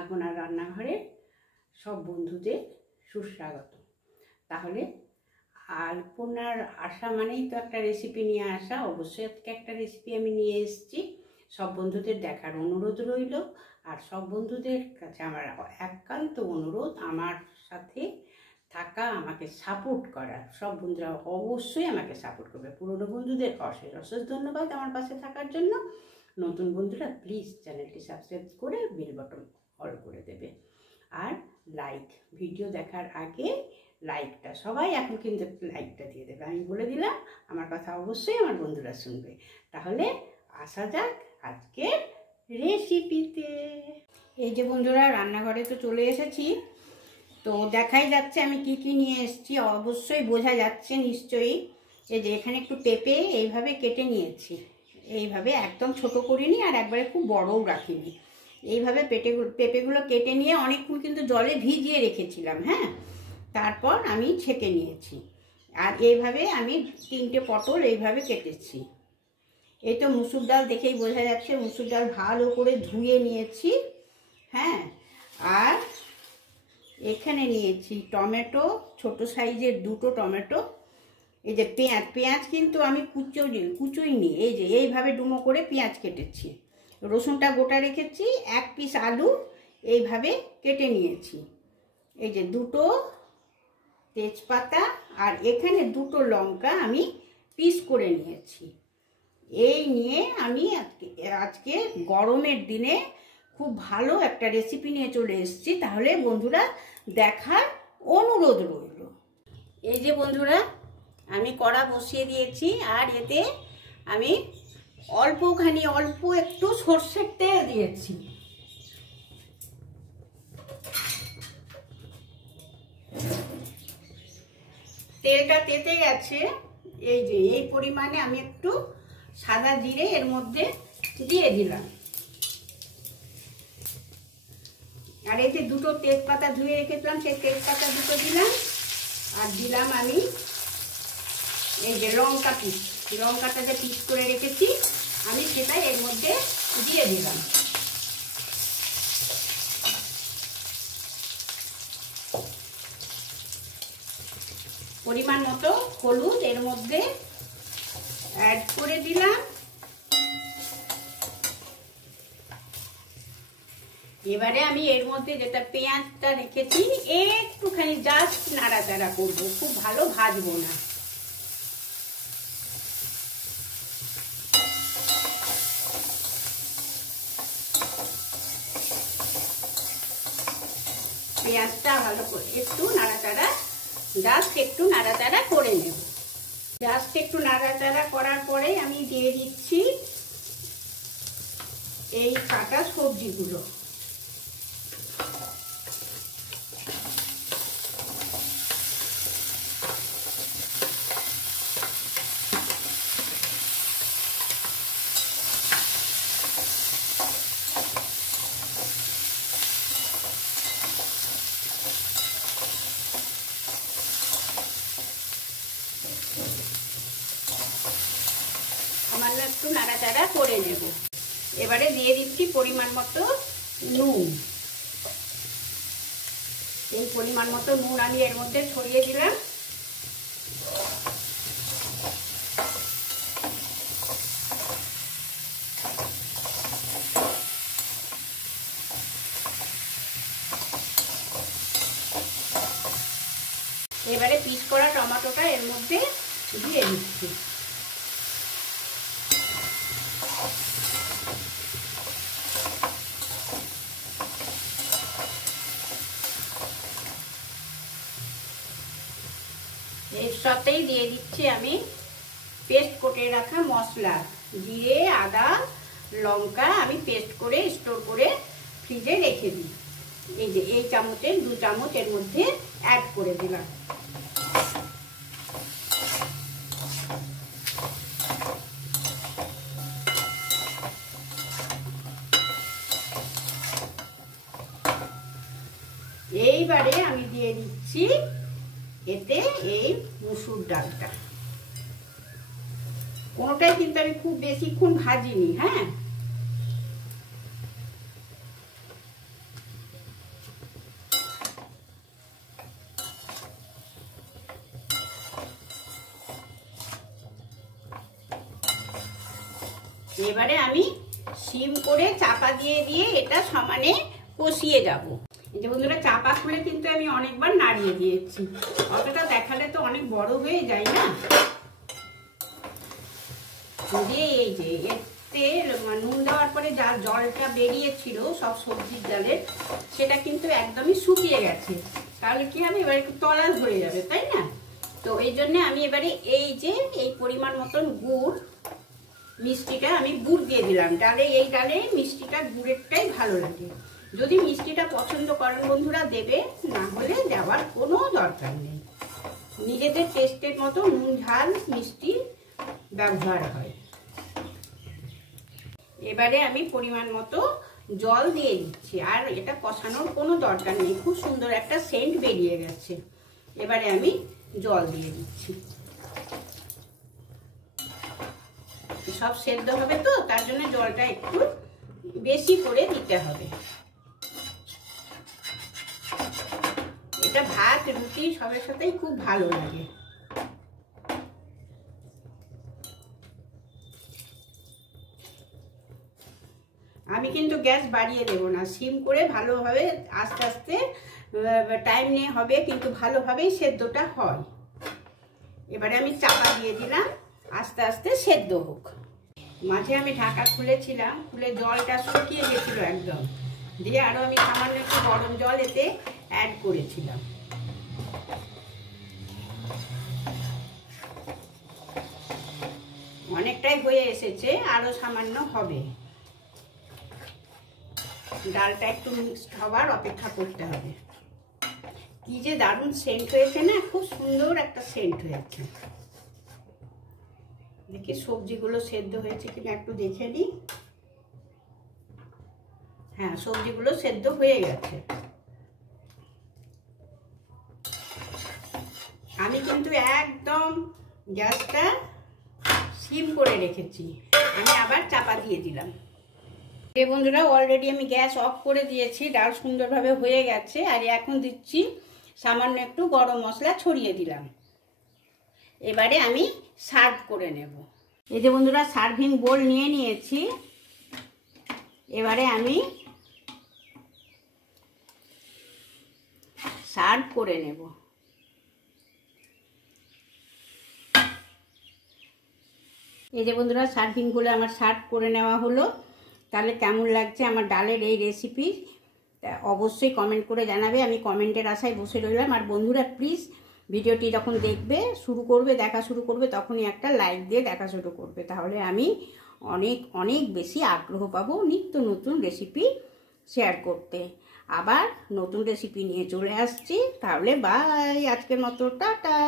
আলপনার রান্নাঘরে সব বন্ধুদের সুস্বাগত। তাহলে আলপনার আসা মানেই তো একটা রেসিপি নিয়ে আসা। অবশ্যই আজকে একটা রেসিপি আমি নিয়ে এসেছি। সব বন্ধুদের দেখার অনুরোধ রইল। আর সব বন্ধুদের কাছে আমার একান্ত অনুরোধ, আমার সাথে থাকা, আমাকে সাপোর্ট করা। সব বন্ধুরা অবশ্যই আমাকে সাপোর্ট করবে। পুরনো বন্ধুদের অশেষ অশেষ ধন্যবাদ আমার পাশে থাকার জন্য। নতুন বন্ধুরা প্লিজ চ্যানেলটি সাবস্ক্রাইব করে বেল বাটন অল করে দেবে। আর লাইক, ভিডিও দেখার আগে লাইকটা সবাই এখন কিন্তু লাইকটা দিয়ে দেবে। আমি বলে দিলাম, আমার কথা অবশ্যই আমার বন্ধুরা শুনবে। তাহলে আসা যাক আজকের রেসিপিতে। এই যে বন্ধুরা, রান্নাঘরে তো চলে এসেছি। তো দেখাই যাচ্ছে আমি কি কি নিয়ে এসেছি, অবশ্যই বোঝা যাচ্ছে নিশ্চয়ই। এই যে এখানে একটু পেঁপে এইভাবে কেটে নিয়েছি, এইভাবে একদম ছোট করিনি আর একবারে খুব বড়ও রাখিনি। এইভাবে পেঁপেগুলো কেটে নিয়ে অনেকক্ষণ কিন্তু জলে ভিজিয়ে রেখেছিলাম। হ্যাঁ, তারপর আমি ছেঁকে নিয়েছি। আর এইভাবে আমি 3টে পটল এইভাবে কেটেছি। এই তো মুসুর ডাল দেখেই বোঝা যাচ্ছে, মুসুর ডাল ভালো করে ধুয়ে নিয়েছি। হ্যাঁ, আর এখানে নিয়েছি টমেটো, ছোট সাইজের 2টো টমেটো। এই যে পেঁয়াজ কিন্তু আমি কুচোইনি, এই যে এইভাবে ডুমো করে পেঁয়াজ কেটেছি। রসুনটা গোটা রেখেছি, 1 পিস আলু এইভাবে কেটে নিয়েছি। এই যে 2টো তেজপাতা, আর এখানে 2টো লঙ্কা আমি পিস করে নিয়েছি। এই নিয়ে আমি আজকে গরমের দিনে খুব ভালো একটা রেসিপি নিয়ে চলে এসেছি। তাহলে বন্ধুরা দেখার অনুরোধ রইল। এই যে বন্ধুরা, আমি কড়া বসিয়ে দিয়েছি, আর এতে আমি অল্প একটু সর্ষের তেল দিয়েছি। তেলটা তেতে গেছে। এই যে এই পরিমাণে আমি একটু সাদা জিরে এর মধ্যে দিয়ে দিলাম। আর এই যে 2টো তেজপাতা ধুয়ে রেখেছিলাম, সেই তেজপাতা 2টো দিলাম। আর দিলাম আমি এই যে লঙ্কাটা যে পিস করে রেখেছি আমি সেটা এর মধ্যে দিয়ে দিলাম। পরিমাণ মতো হলুদ এর মধ্যে অ্যাড করে দিলাম। এবারে আমি এর মধ্যে যেটা পেঁয়াজটা রেখেছি একটুখানি জাস্ট নাড়াচাড়া করবো, খুব ভালো ভাজবো না। পেঁয়াজটা ভালো করে একটু নাড়াচাড়া করে নেব। জাস্ট একটু নাড়াচাড়া করার পরে আমি দিয়ে দিচ্ছি এই কাটা সবজিগুলো। সামান্য একটু নাড়াচাড়া করে নেব। এবারে দিয়ে দিচ্ছি পরিমাণ মতো নুন। এই পরিমাণ মতো নুন আমি এর মধ্যে ছড়িয়ে দিলাম। এবারে পিস করা টমেটোটা এর মধ্যে দিয়ে দিচ্ছি। এর সাথেই দিয়ে দিচ্ছি আমি পেস্ট করে রাখা মশলা, জিরে, আদা, লঙ্কা আমি পেস্ট করে স্টোর করে ফ্রিজে রেখে দিই। এই যে এই চামচের 2 চামচ এর মধ্যে অ্যাড করে দিলাম। এইবারে আমি দিয়ে দিচ্ছি এতে এই মুসুর ডালটা। কোনোটাই কিন্তু আমি খুব বেশিক্ষণ ভাজিনি। হ্যাঁ, এবারে আমি সিম করে চাপা দিয়ে দিয়ে এটা সমানে কষিয়ে যাব। এই যে বন্ধুরা, চাপা খুলে কিন্তু আমি অনেকবার নাড়িয়ে দিয়েছি, অতটা দেখালে তো অনেক বড় হয়ে যায় না। দিয়ে এই যে এতে নুন দেওয়ার পরে যা জলটা বেরিয়েছিল সব সবজির ডালের, সেটা কিন্তু একদমই শুকিয়ে গেছে। তাহলে কি হবে, এবার একটু তলা ধরে যাবে, তাই না? তো এই জন্য আমি এবারে এই যে এই পরিমাণ মতন গুড়, মিষ্টিটা আমি গুড় দিয়ে দিলাম ডালে। এই ডালে মিষ্টিটা গুড়েরটাই ভালো লাগে। যদি মিষ্টিটা পছন্দ করেন বন্ধুরা দেবে, না হলে দেওয়ার কোনো দরকার নেই। নিজেদের টেস্টের মতো নুন ঝাল মিষ্টি ব্যবহার হয়। এবারে আমি পরিমাণ মতো জল দিয়ে দিচ্ছি, আর এটা কষানোর কোনো দরকার নেই, খুব সুন্দর একটা সেন্ট বেরিয়ে গেছে। এবারে আমি জল দিয়ে দিচ্ছি, সব সেদ্ধ হবে তো, তার জন্য জলটা একটু বেশি করে দিতে হবে। এটা ভাত রুটি সবের সাথেই খুব ভালো লাগে। আমি কিন্তু গ্যাস বাড়িয়ে দেব না, সিম করে ভালোভাবে আস্তে আস্তে টাইম নিয়ে হবে, কিন্তু ভালোভাবেই সেদ্ধটা হয়। এবারে আমি চাপা দিয়ে দিলাম, আস্তে আস্তে সেদ্ধ হোক। মাঝে আমি ঢাকা খুলেছিলাম, খুলে জলটা শুকিয়ে গেছিল একদম, দিয়ে আরও আমি সামান্য একটু গরম জল এতে অ্যাড করেছিলাম। অনেকটাই হয়ে এসেছে, আরও সামান্য হবে। ডালটা একটু মিক্সড হবার অপেক্ষা করতে হবে। কি যে দারুণ সেন্ট হয়েছে না, খুব সুন্দর একটা সেন্ট হয়েছে। দেখি সবজিগুলো সেদ্ধ হয়েছে কিনা একটু দেখে নিই। হ্যাঁ, সবজিগুলো সেদ্ধ হয়ে গেছে। আমি কিন্তু একদম গ্যাসটা সিম করে রেখেছি, আমি আবার চাপা দিয়ে দিলাম। বন্ধুরা, অলরেডি আমি গ্যাস অফ করে দিয়েছি, ডাল সুন্দরভাবে হয়ে গেছে। আর এখন দিচ্ছি সামান্য একটু গরম মশলা ছড়িয়ে দিলাম। এবারে আমি সার্ভ করে নেব। এই যে বন্ধুরা, সার্ভিং বোল নিয়ে নিয়েছি। এবারে আমি সার্ভ করে নেব। এই যে বন্ধুরা, সার্ভিং বোলে আমার সার্ভ করে নেওয়া হলো। তাহলে কেমন লাগছে আমার ডালের এই রেসিপি অবশ্যই কমেন্ট করে জানাবে। আমি কমেন্টের আশায় বসে রইলাম। আর বন্ধুরা প্লিজ ভিডিওটি যখন দেখবে দেখা শুরু করবে তখনই একটা লাইক দিয়ে দেখা শুরু করবে, তাহলে আমি অনেক অনেক বেশি আগ্রহ পাবো নিত্য নতুন রেসিপি শেয়ার করতে। আবার নতুন রেসিপি নিয়ে চলে আসছি। তাহলে বাই, আজকের মতো টাটা।